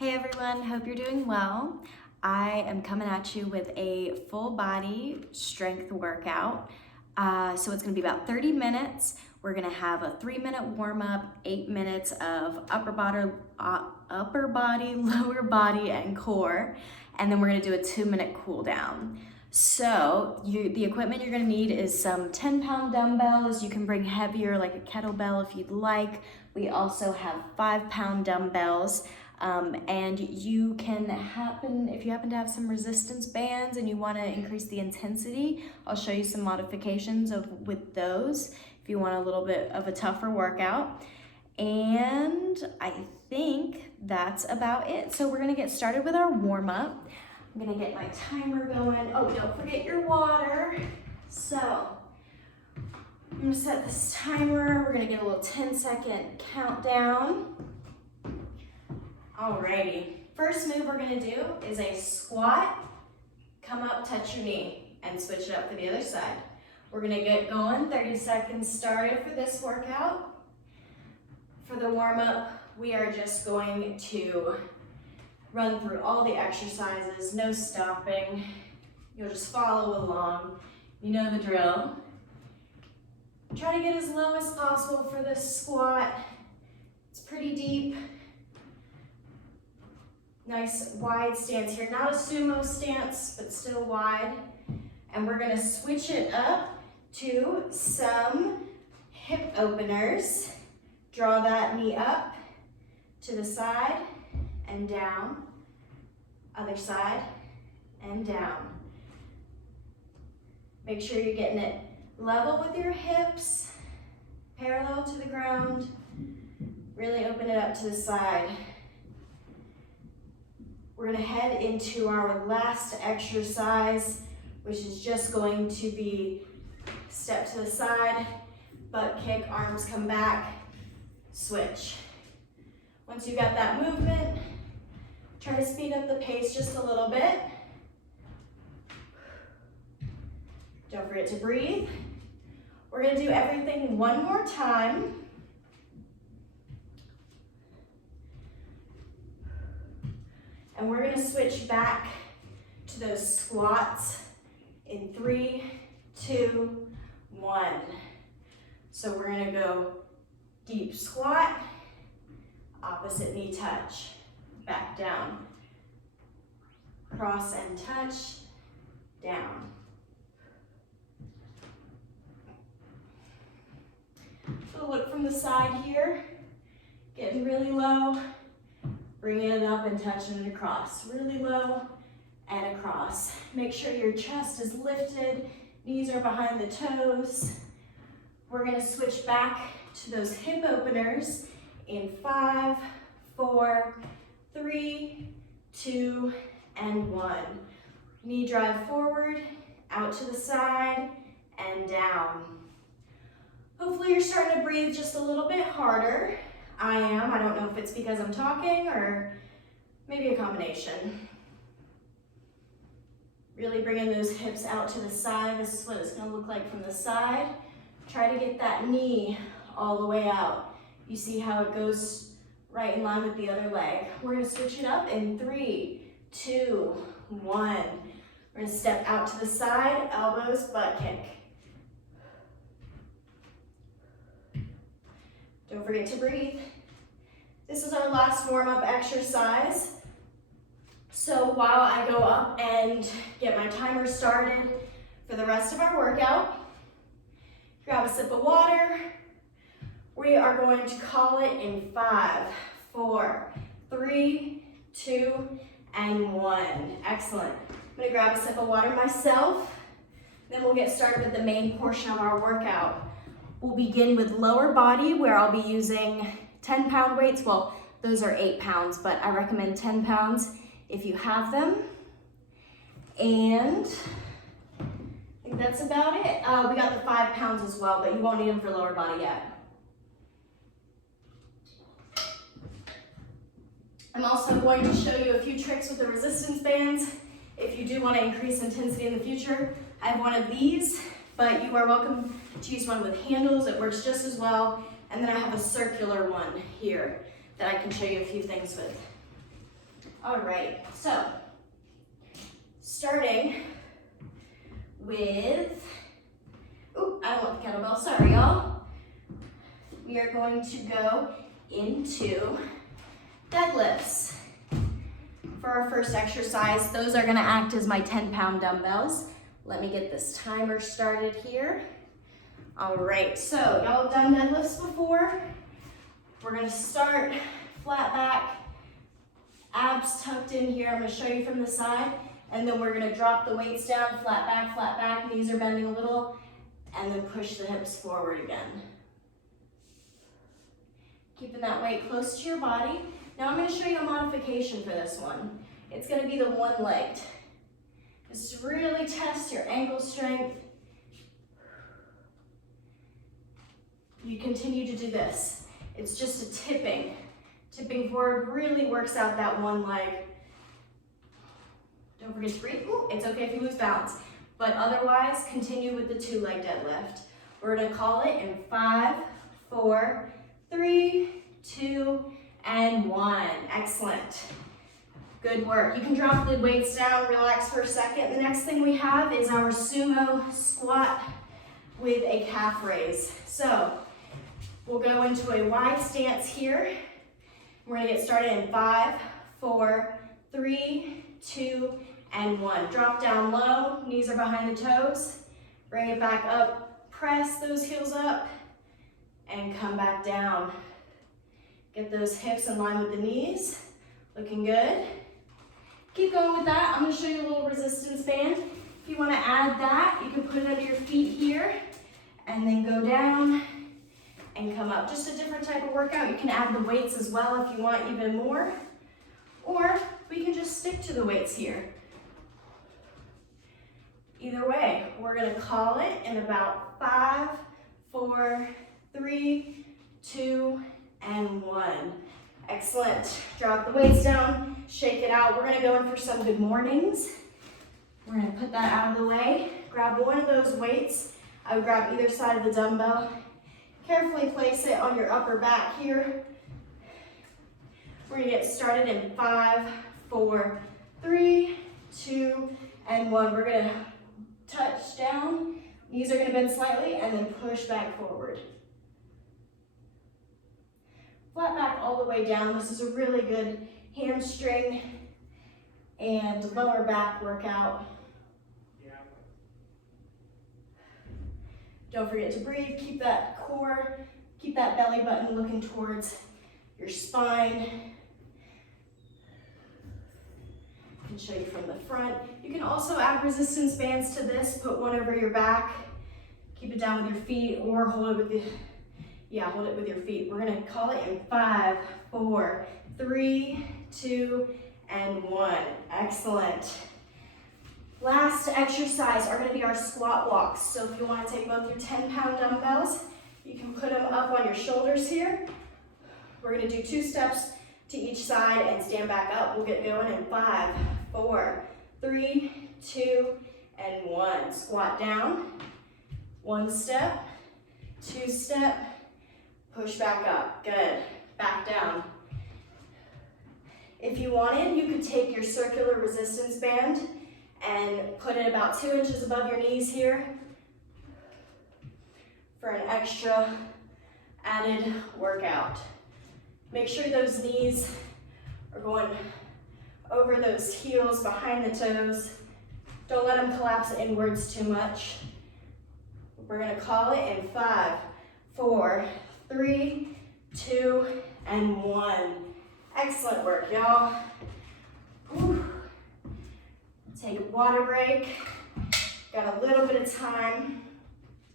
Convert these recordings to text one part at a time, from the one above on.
Hey everyone, hope you're doing well. I am coming at you with a full body strength workout. So it's gonna be about 30 minutes. We're gonna have a 3-minute warm up, 8 minutes of upper body, lower body, and core. And then we're gonna do a 2-minute cool down. So the equipment you're gonna need is some 10-pound dumbbells. You can bring heavier like a kettlebell if you'd like. We also have 5-pound dumbbells. And you can if you happen to have some resistance bands and you want to increase the intensity, I'll show you some modifications with those if you want a little bit of a tougher workout. And I think that's about it. So we're gonna get started with our warm-up. I'm gonna get my timer going. Oh, don't forget your water. So I'm gonna set this timer. We're gonna get a little 10-second countdown. Alrighty, first move we're gonna do is a squat, come up, touch your knee, and switch it up for the other side. We're gonna get going, 30 seconds started for this workout. For the warm-up, we are just going to run through all the exercises, no stopping. You'll just follow along. You know the drill. Try to get as low as possible for this squat. It's pretty deep. Nice wide stance here, not a sumo stance, but still wide. And we're gonna switch it up to some hip openers. Draw that knee up to the side and down, other side and down. Make sure you're getting it level with your hips, parallel to the ground. Really open it up to the side. We're gonna head into our last exercise, which is just going to be step to the side, butt kick, arms come back, switch. Once you got that movement, try to speed up the pace just a little bit. Don't forget to breathe. We're gonna do everything one more time. And we're gonna switch back to those squats in 3, 2, 1. So we're gonna go deep squat, opposite knee touch, back down. Cross and touch, down. So look from the side here, getting really low. Bringing it up and touching it across. Really low and across. Make sure your chest is lifted, knees are behind the toes. We're gonna switch back to those hip openers in 5, 4, 3, 2, and 1. Knee drive forward, out to the side, and down. Hopefully you're starting to breathe just a little bit harder. I am. I don't know if it's because I'm talking or maybe a combination. Really bringing those hips out to the side. This is what it's going to look like from the side. Try to get that knee all the way out. You see how it goes right in line with the other leg. We're going to switch it up in 3, 2, 1. We're going to step out to the side, elbows, butt kick. Don't forget to breathe. This is our last warm-up exercise. So while I go up and get my timer started for the rest of our workout, grab a sip of water. We are going to call it in 5, 4, 3, 2, and 1. Excellent. I'm gonna grab a sip of water myself, then we'll get started with the main portion of our workout. We'll begin with lower body, where I'll be using 10-pound weights. Well, those are 8 pounds, but I recommend 10 pounds if you have them. And I think that's about it. We got the 5 pounds as well, but you won't need them for lower body yet. I'm also going to show you a few tricks with the resistance bands. If you do want to increase intensity in the future, I have one of these, but you are welcome to use one with handles. It works just as well. And then I have a circular one here that I can show you a few things with. All right, so starting with, I don't want the kettlebell, sorry y'all. We are going to go into deadlifts. For our first exercise, those are gonna act as my 10-pound dumbbells. Let me get this timer started here. All right, so y'all have done deadlifts before. We're gonna start flat back, abs tucked in here. I'm gonna show you from the side, and then we're gonna drop the weights down, flat back, knees are bending a little, and then push the hips forward again. Keeping that weight close to your body. Now I'm gonna show you a modification for this one. It's gonna be the one-legged. Just really test your ankle strength. You continue to do this. It's just a tipping. Tipping forward really works out that one leg. Don't forget to breathe. Ooh, it's okay if you lose balance. But otherwise, continue with the 2-leg deadlift. We're gonna call it in 5, 4, 3, 2, and 1. Excellent. Good work. You can drop the weights down, relax for a second. The next thing we have is our sumo squat with a calf raise. So we'll go into a wide stance here. We're gonna get started in 5, 4, 3, 2, and 1. Drop down low, knees are behind the toes. Bring it back up, press those heels up, and come back down. Get those hips in line with the knees. Looking good. Keep going with that. I'm gonna show you a little resistance band. If you wanna add that, you can put it under your feet here, and then go down and come up. Just a different type of workout. You can add the weights as well if you want even more, or we can just stick to the weights here. Either way, we're gonna call it in about 5, 4, 3, 2, and 1. Excellent. Drop the weights down, shake it out. We're gonna go in for some good mornings. We're gonna put that out of the way. Grab one of those weights. I would grab either side of the dumbbell. Carefully place it on your upper back here. We're gonna get started in 5, 4, 3, 2, and 1. We're gonna touch down. Knees are gonna bend slightly and then push back forward. Flat back all the way down. This is a really good hamstring and lower back workout. Don't forget to breathe. Keep that core, keep that belly button looking towards your spine. I can show you from the front. You can also add resistance bands to this. Put one over your back. Keep it down with your feet, or hold it with hold it with your feet. We're gonna call it in 5, 4, 3, 2, and 1. Excellent. Last exercise are gonna be our squat walks. So if you wanna take both your 10-pound dumbbells, you can put them up on your shoulders here. We're gonna do 2 steps to each side and stand back up. We'll get going in 5, 4, 3, 2, and 1. Squat down, 1 step, 2 step, push back up. Good. Back down. If you wanted, you could take your circular resistance band and put it about 2 inches above your knees here for an extra added workout. Make sure those knees are going over those heels, behind the toes. Don't let them collapse inwards too much. We're gonna call it in 5, 4, 3, 2, and 1. Excellent work, y'all. Take a water break. Got a little bit of time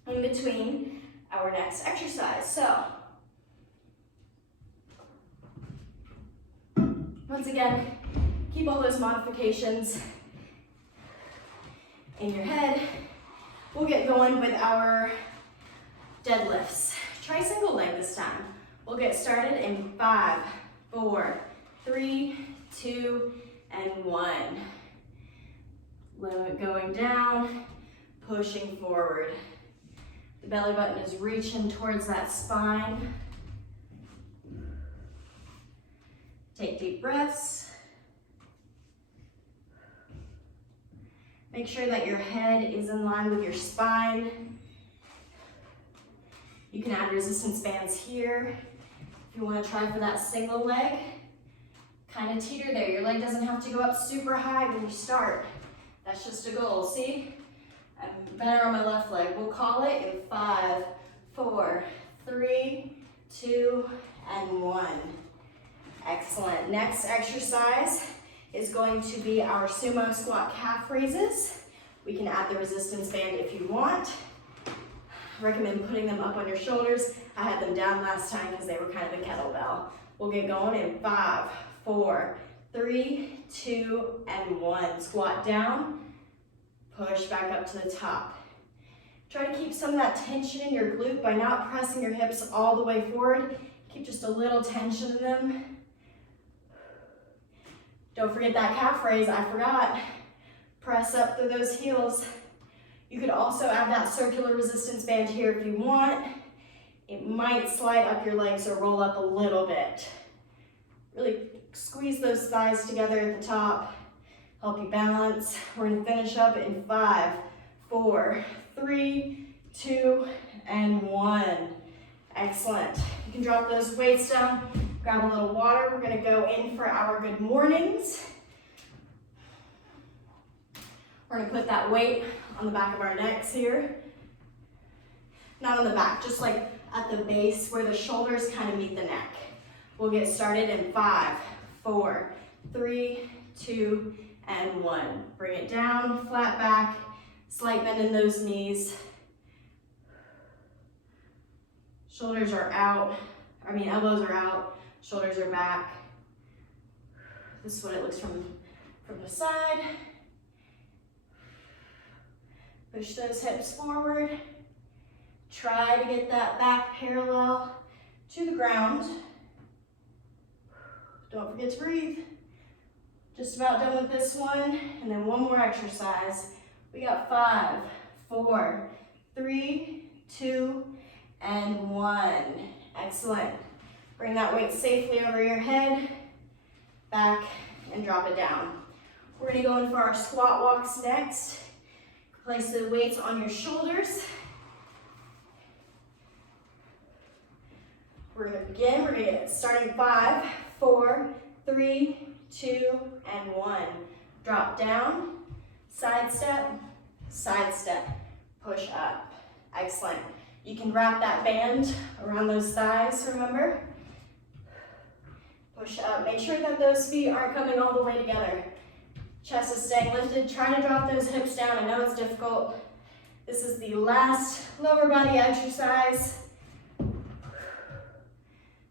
in between our next exercise. So, once again, keep all those modifications in your head. We'll get going with our deadlifts. Try single leg this time. We'll get started in 5, 4, 3, 2, and 1. Limit going down, pushing forward. The belly button is reaching towards that spine. Take deep breaths. Make sure that your head is in line with your spine. You can add resistance bands here. If you want to try for that single leg, kind of teeter there. Your leg doesn't have to go up super high when you start. That's just a goal, see? I'm better on my left leg. We'll call it in 5, 4, 3, 2, and 1. Excellent. Next exercise is going to be our sumo squat calf raises. We can add the resistance band if you want. I recommend putting them up on your shoulders. I had them down last time because they were kind of a kettlebell. We'll get going in 5, 4, 3, 2, and 1. Squat down, push back up to the top. Try to keep some of that tension in your glute by not pressing your hips all the way forward. Keep just a little tension in them. Don't forget that calf raise, I forgot. Press up through those heels. You could also add that circular resistance band here if you want. It might slide up your legs or roll up a little bit. Really squeeze those thighs together at the top. Help you balance. We're gonna finish up in 5, 4, 3, 2, and 1. Excellent. You can drop those weights down, grab a little water. We're gonna go in for our good mornings. We're gonna put that weight on the back of our necks here. Not on the back, just like at the base where the shoulders kind of meet the neck. We'll get started in 5, 4, 3, 2, and 1. Bring it down, flat back, slight bend in those knees. Shoulders are out, elbows are out, shoulders are back. This is what it looks from the side. Push those hips forward. Try to get that back parallel to the ground. Don't forget to breathe. Just about done with this one, and then one more exercise. We got 5, 4, 3, 2, and 1. Excellent. Bring that weight safely over your head, back, and drop it down. We're gonna go in for our squat walks next. Place the weights on your shoulders. We're gonna begin, we're gonna get starting 5, 4, 3, 2, and 1. Drop down, side step, push up. Excellent. You can wrap that band around those thighs, remember? Push up. Make sure that those feet aren't coming all the way together. Chest is staying lifted. Try to drop those hips down. I know it's difficult. This is the last lower body exercise.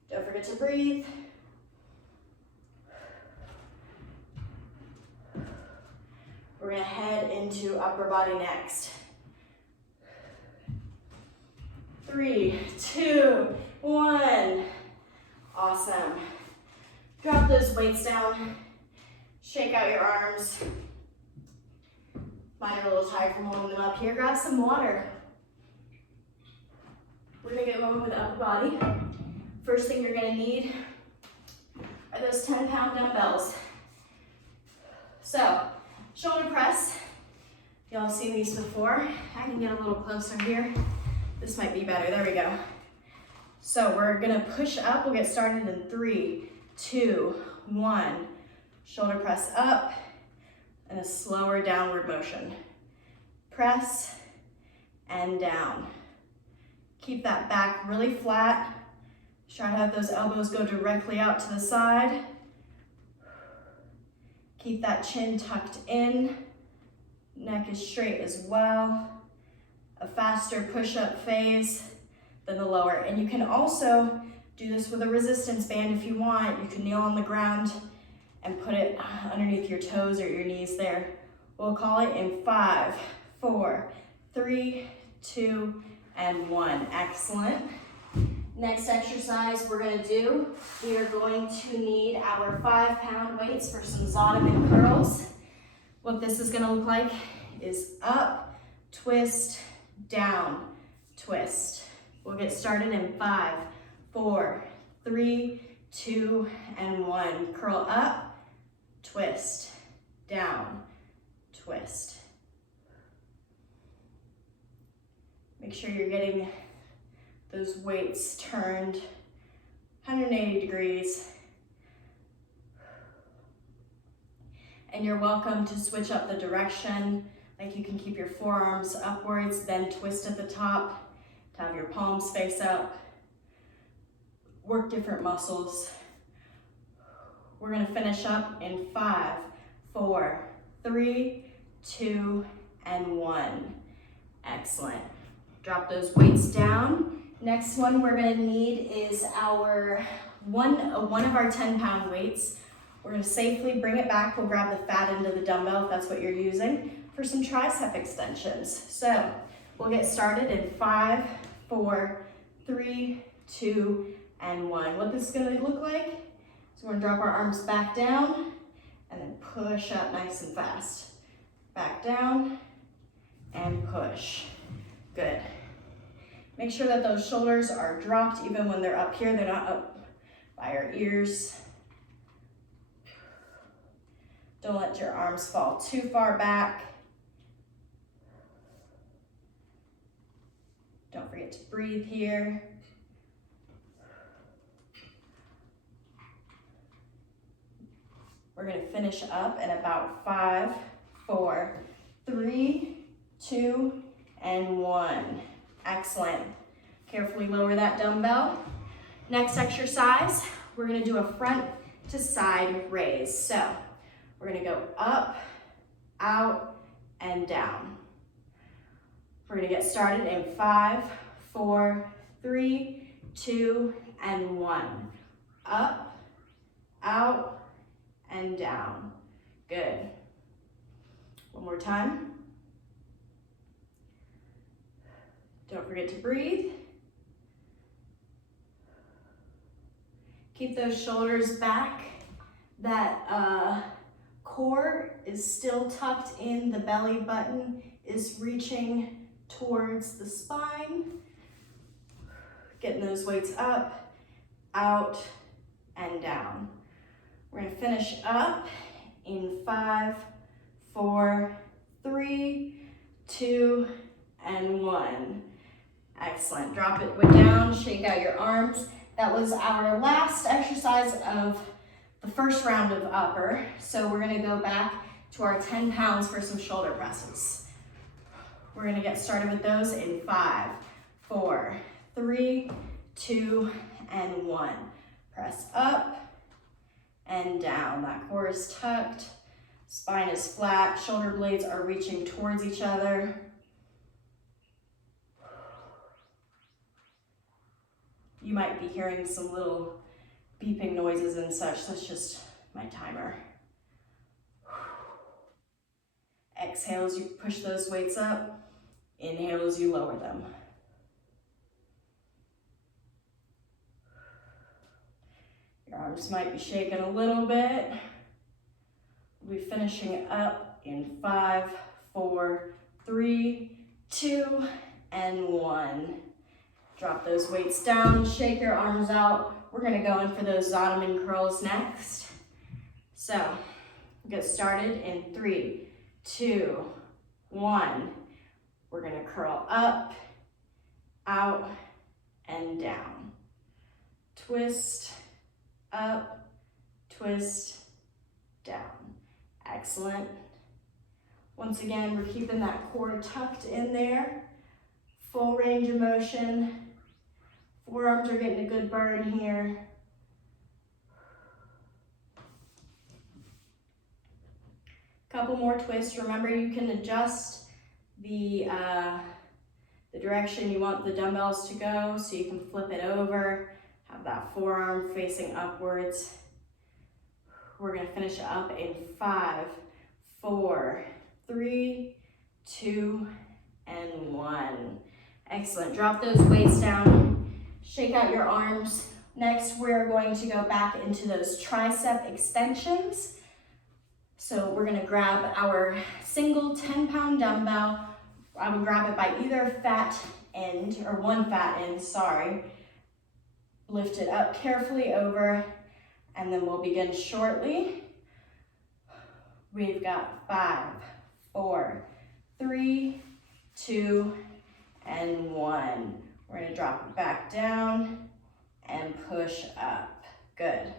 Don't forget to breathe. We're gonna head into upper body next. 3, 2, 1. Awesome. Drop those weights down. Shake out your arms. Mine are a little tired from holding them up here. Grab some water. We're gonna get going with the upper body. First thing you're gonna need are those 10-pound dumbbells. So, shoulder press. Y'all have seen these before. I can get a little closer here. This might be better, there we go. So we're gonna push up. We'll get started in 3, 2, 1. Shoulder press up and a slower downward motion. Press and down. Keep that back really flat. Try to have those elbows go directly out to the side. Keep that chin tucked in. Neck is straight as well. A faster push-up phase than the lower. And you can also do this with a resistance band if you want. You can kneel on the ground and put it underneath your toes or your knees there. We'll call it in 5, 4, 3, 2, and 1. Excellent. Next exercise we're gonna do, we are going to need our 5-pound weights for some Zottoman curls. What this is gonna look like is up, twist, down, twist. We'll get started in 5, 4, 3, 2, and 1. Curl up, twist, down, twist, Make sure you're getting those weights turned 180 degrees. And you're welcome to switch up the direction. Like you can keep your forearms upwards, then twist at the top to have your palms face up. Work different muscles. We're gonna finish up in 5, 4, 3, 2, and 1. Excellent. Drop those weights down. Next one we're gonna need is our one of our 10-pound weights. We're gonna safely bring it back. We'll grab the fat end of the dumbbell if that's what you're using for some tricep extensions. So we'll get started in 5, 4, 3, 2, and 1. What this is gonna look like is we're gonna drop our arms back down and then push up nice and fast. Back down and push. Good. Make sure that those shoulders are dropped even when they're up here. They're not up by our ears. Don't let your arms fall too far back. Don't forget to breathe here. We're gonna finish up in about 5, 4, 3, 2, and 1. Excellent. Carefully lower that dumbbell. Next exercise, we're gonna do a front to side raise. So we're gonna go up, out, and down. We're gonna get started in 5, 4, 3, 2, and 1. Up, out, and down. Good. One more time. Don't forget to breathe. Keep those shoulders back. That core is still tucked in. The belly button is reaching towards the spine. Getting those weights up, out, and down. We're gonna finish up in 5, 4, 3, 2, and 1. Excellent. Drop it down, shake out your arms. That was our last exercise of the first round of upper. So we're gonna go back to our 10 pounds for some shoulder presses. We're gonna get started with those in 5, 4, 3, 2, and 1. Press up and down. That core is tucked, spine is flat, shoulder blades are reaching towards each other. You might be hearing some little beeping noises and such. That's just my timer. Exhale as you push those weights up. Inhale as you lower them. Your arms might be shaking a little bit. We'll be finishing up in 5, 4, 3, 2, and 1. Drop those weights down, shake your arms out. We're gonna go in for those Ottoman curls next. So, get started in 3, 2, 1. We're gonna curl up, out, and down. Twist, up, twist, down. Excellent. Once again, we're keeping that core tucked in there. Full range of motion. Forearms are getting a good burn here. Couple more twists. Remember, you can adjust the direction you want the dumbbells to go, so you can flip it over, have that forearm facing upwards. We're gonna finish it up in 5, 4, 3, 2, and 1. Excellent. Drop those weights down. Shake out your arms. Next, we're going to go back into those tricep extensions. So we're gonna grab our single 10-pound dumbbell. I would grab it by either fat end, or one fat end, sorry. Lift it up carefully over, and then we'll begin shortly. We've got 5, 4, 3, 2, and 1. We're gonna drop it back down and push up. Good.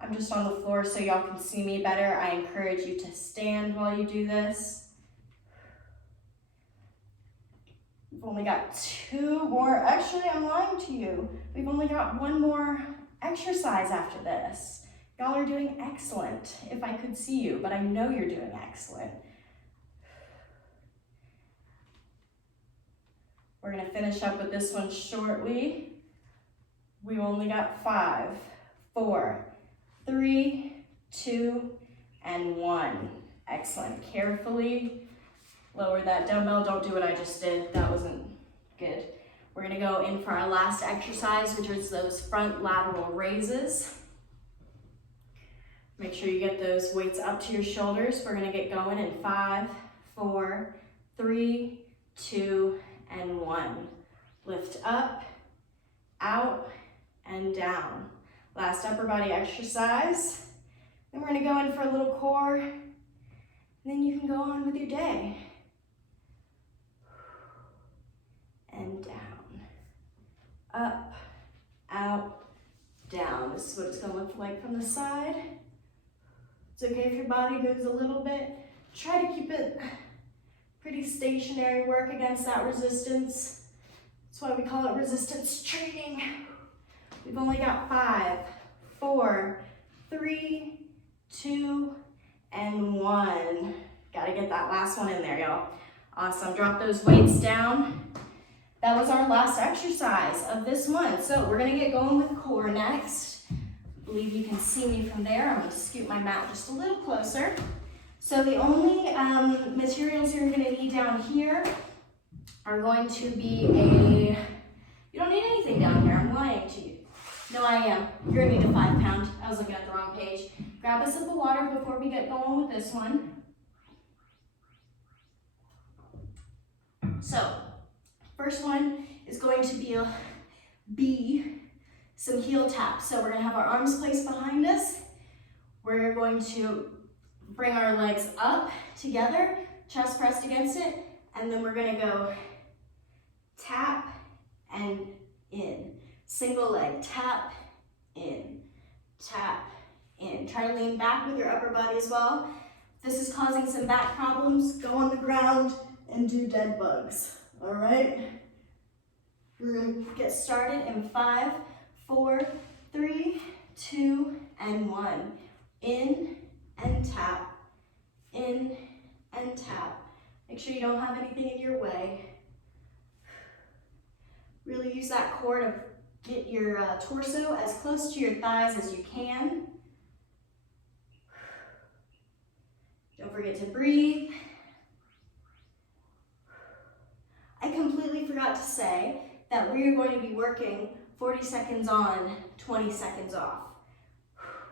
I'm just on the floor so y'all can see me better. I encourage you to stand while you do this. We've only got 2 more. Actually, I'm lying to you. We've only got 1 more exercise after this. Y'all are doing excellent, if I could see you, but I know you're doing excellent. We're gonna finish up with this one shortly. We only got 5, 4, 3, 2, and 1. Excellent. Carefully lower that dumbbell. Don't do what I just did. That wasn't good. We're gonna go in for our last exercise, which is those front lateral raises. Make sure you get those weights up to your shoulders. We're gonna get going in 5, 4, 3, 2, and 1. Lift up, out, and down. Last upper body exercise. Then we're gonna go in for a little core, and then you can go on with your day. And down, up, out, down. This is what it's gonna look like from the side. It's okay if your body moves a little bit. Try to keep it pretty stationary, work against that resistance. That's why we call it resistance training. We've only got 5, 4, 3, 2, and 1. Gotta get that last one in there, y'all. Awesome, drop those weights down. That was our last exercise of this one. So we're gonna get going with core next. I believe you can see me from there. I'm gonna scoot my mat just a little closer. So the only materials you're gonna need down here are going to be you don't need anything down here, I'm lying to you. No, I am. You're gonna need a 5-pound. I was looking at the wrong page. Grab a sip of water before we get going with this one. So, first one is going to be some heel taps. So we're gonna have our arms placed behind us. We're going to bring our legs up together, chest pressed against it, and then we're gonna go tap and in. Single leg, tap, in, tap, in. Try to lean back with your upper body as well. If this is causing some back problems, go on the ground and do dead bugs, all right? We're gonna get started in 5, 4, 3, 2, and 1. In and tap, in and tap. Make sure you don't have anything in your way. Really use that core to get your torso as close to your thighs as you can. Don't forget to breathe. I completely forgot to say that we are going to be working 40 seconds on, 20 seconds off.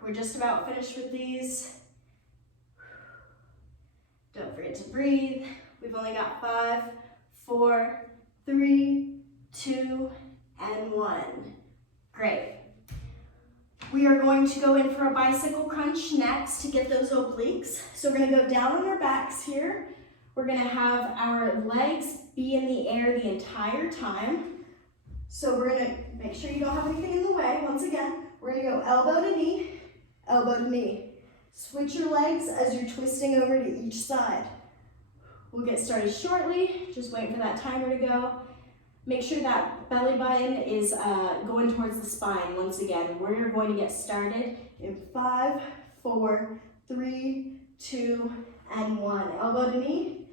We're just about finished with these. Don't forget to breathe. We've only got 5, 4, 3, 2, and 1. Great. We are going to go in for a bicycle crunch next to get those obliques. So we're gonna go down on our backs here. We're gonna have our legs be in the air the entire time. So we're gonna make sure you don't have anything in the way. Once again, we're gonna go elbow to knee, elbow to knee. Switch your legs as you're twisting over to each side. We'll get started shortly. Just wait for that timer to go. Make sure that belly button is going towards the spine. Once again, we're going to get started in 5, 4, 3, 2, and 1. Elbow to knee,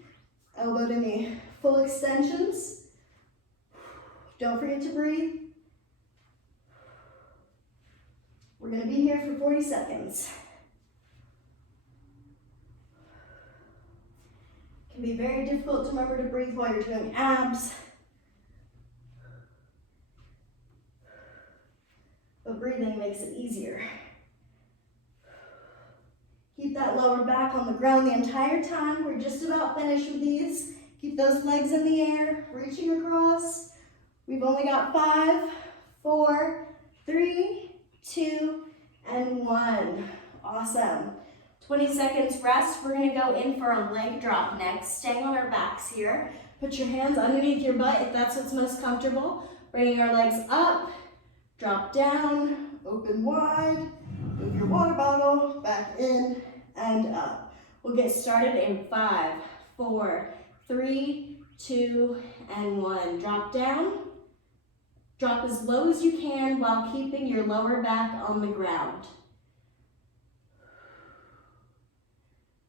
elbow to knee. Full extensions. Don't forget to breathe. We're gonna be here for 40 seconds. It can be very difficult to remember to breathe while you're doing abs. But breathing makes it easier. Keep that lower back on the ground the entire time. We're just about finished with these. Keep those legs in the air, reaching across. We've only got 5, 4, 3, 2, and 1. Awesome. 20 seconds rest. We're gonna go in for a leg drop next. Staying on our backs here. Put your hands underneath your butt if that's what's most comfortable. Bringing our legs up, drop down, open wide, move your water bottle back in and up. We'll get started in 5, 4, 3, 2, and 1. Drop down. Drop as low as you can while keeping your lower back on the ground.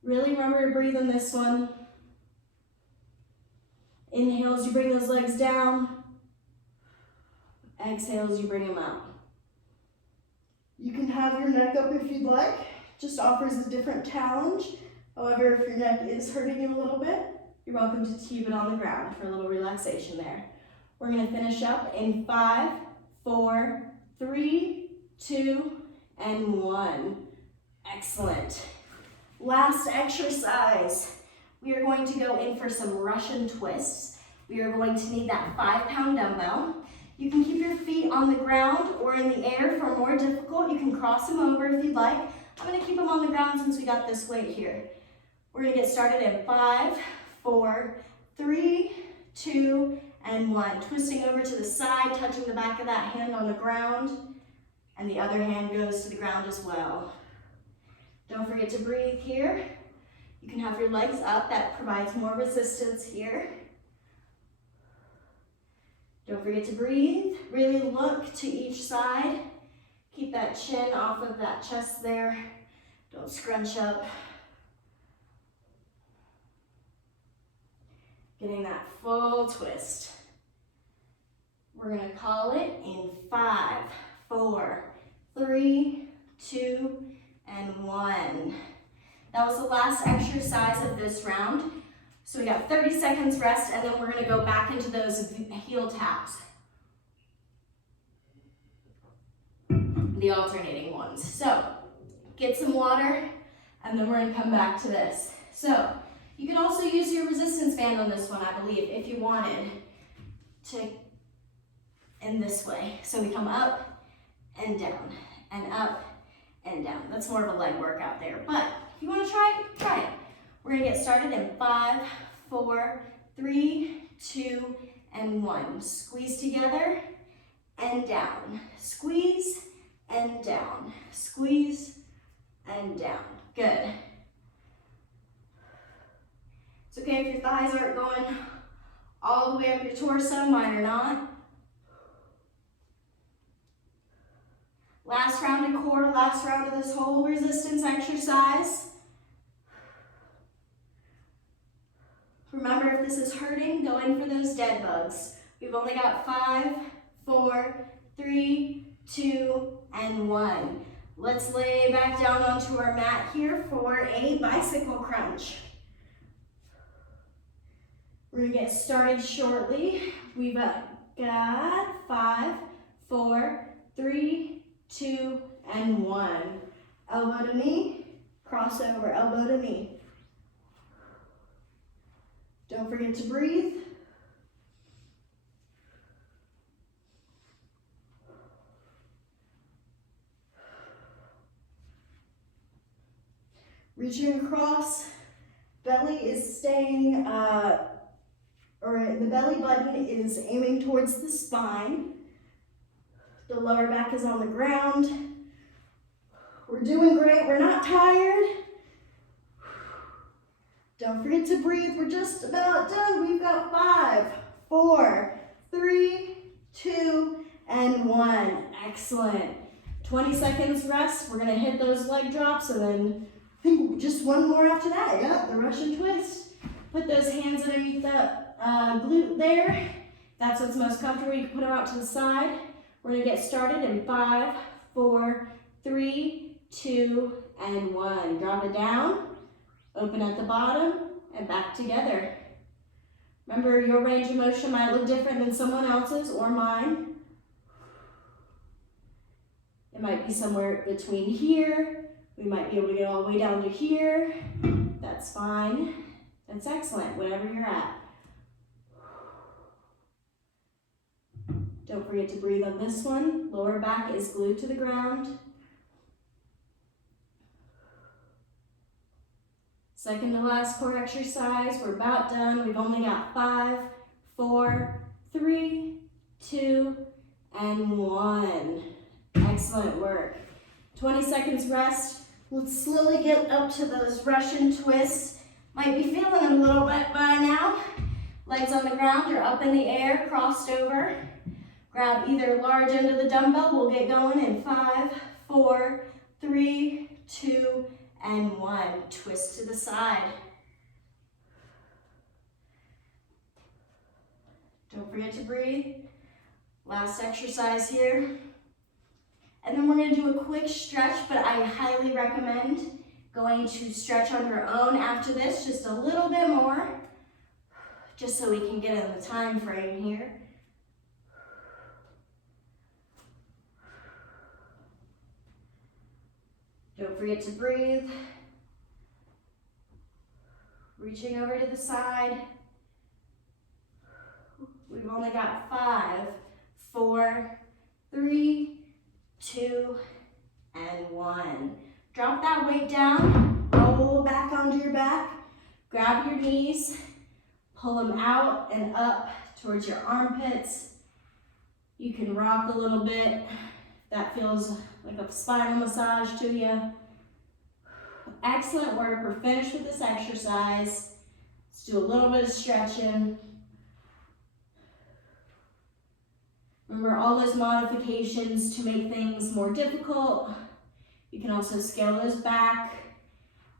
Really remember to breathe in this one. Inhale as you bring those legs down. Exhale as you bring them up. You can have your neck up if you'd like. Just offers a different challenge. However, if your neck is hurting you a little bit, you're welcome to keep it on the ground for a little relaxation there. We're gonna finish up in 5, 4, 3, 2, and 1. Excellent. Last exercise. We are going to go in for some Russian twists. We are going to need that 5-pound dumbbell. You can keep your feet on the ground or in the air for more difficult. You can cross them over if you'd like. I'm gonna keep them on the ground since we got this weight here. We're gonna get started in 5, 4, 3, 2, and 1. Twisting over to the side, touching the back of that hand on the ground, and the other hand goes to the ground as well. Don't forget to breathe here. You can have your legs up, that provides more resistance here. Don't forget to breathe. Really look to each side. Keep that chin off of that chest there. Don't scrunch up. Getting that full twist. We're gonna call it in 5, 4, 3, 2, and 1. That was the last exercise of this round. So we got 30 seconds rest, and then we're gonna go back into those heel taps. The alternating ones. So get some water, and then we're gonna come back to this. So you can also use your resistance band on this one, I believe, if you wanted to, in this way. So we come up and down, and up and down. That's more of a leg workout there, but if you wanna try it, try it. We're gonna get started in 5, 4, 3, 2, and 1. Squeeze together and down. Squeeze and down. Squeeze and down. Good. It's okay if your thighs aren't going all the way up your torso, mine are not. Last round of core, last round of this whole resistance exercise. Remember, if this is hurting, go in for those dead bugs. We've only got 5, 4, 3, 2, and 1. Let's lay back down onto our mat here for a bicycle crunch. We're gonna get started shortly. We've got 5, 4, 3, 2, and 1. Elbow to knee, crossover, elbow to knee. Don't forget to breathe. Reaching across, belly is staying, the belly button is aiming towards the spine. The lower back is on the ground. We're doing great, we're not tired. Don't forget to breathe, we're just about done. We've got 5, 4, 3, 2, and 1. Excellent. 20 seconds rest. We're gonna hit those leg drops and then I think just one more after that. Yep, the Russian twist. Put those hands underneath the glute there. That's what's most comfortable. You can put them out to the side. We're gonna get started in 5, 4, 3, 2, and 1. Drop it down. Open at the bottom and back together. Remember, your range of motion might look different than someone else's or mine. It might be somewhere between here. We might be able to get all the way down to here. That's fine. That's excellent, whatever you're at. Don't forget to breathe on this one. Lower back is glued to the ground. Second to last core exercise. We're about done. We've only got 5, 4, 3, 2, and 1. Excellent work. 20 seconds rest. Let's slowly get up to those Russian twists. Might be feeling it a little bit by now. Legs on the ground or up in the air, crossed over. Grab either large end of the dumbbell. We'll get going in 5, 4, 3, 2, and 1. Twist to the side. Don't forget to breathe. Last exercise here. And then we're going to do a quick stretch, but I highly recommend going to stretch on your own after this, just a little bit more, just so we can get in the time frame here. Don't forget to breathe. Reaching over to the side. We've only got 5, 4, 3, 2, and 1. Drop that weight down, roll back onto your back, grab your knees, pull them out and up towards your armpits. You can rock a little bit. That feels like a spinal massage to you. Excellent work. We're finished with this exercise. Let's do a little bit of stretching. Remember all those modifications to make things more difficult. You can also scale those back,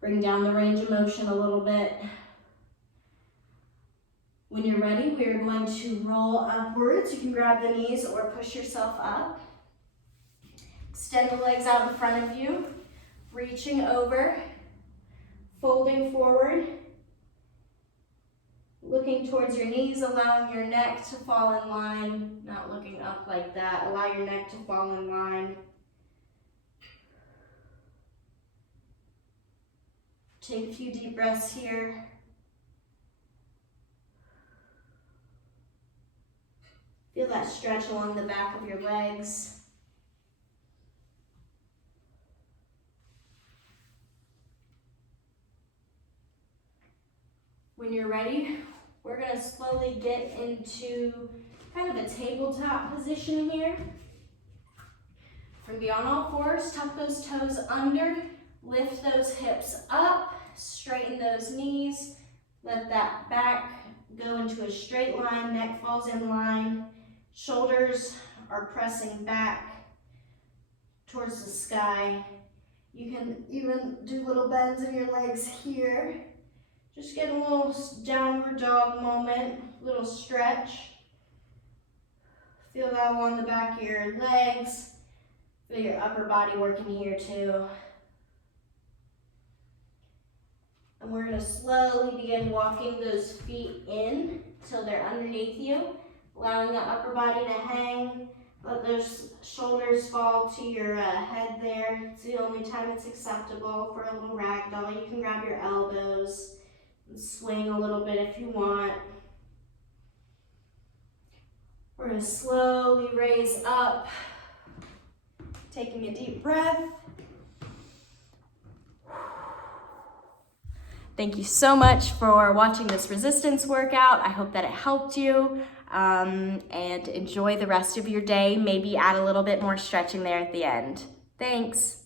bring down the range of motion a little bit. When you're ready, we're going to roll upwards. You can grab the knees or push yourself up. Extend the legs out in front of you, reaching over, folding forward, looking towards your knees, allowing your neck to fall in line, not looking up like that. Allow your neck to fall in line. Take a few deep breaths here. Feel that stretch along the back of your legs. When you're ready, we're going to slowly get into kind of a tabletop position here. We're going to be on all fours, tuck those toes under, lift those hips up, straighten those knees, let that back go into a straight line, neck falls in line, shoulders are pressing back towards the sky. You can even do little bends in your legs here. Just get a little downward dog moment, little stretch. Feel that along the back of your legs. Feel your upper body working here too. And we're going to slowly begin walking those feet in till they're underneath you, allowing the upper body to hang. Let those shoulders fall to your head there. It's the only time it's acceptable for a little ragdoll. You can grab your elbows and swing a little bit if you want. We're going to slowly raise up, taking a deep breath. Thank you so much for watching this resistance workout. I hope that it helped you, and enjoy the rest of your day. Maybe add a little bit more stretching there at the end. Thanks.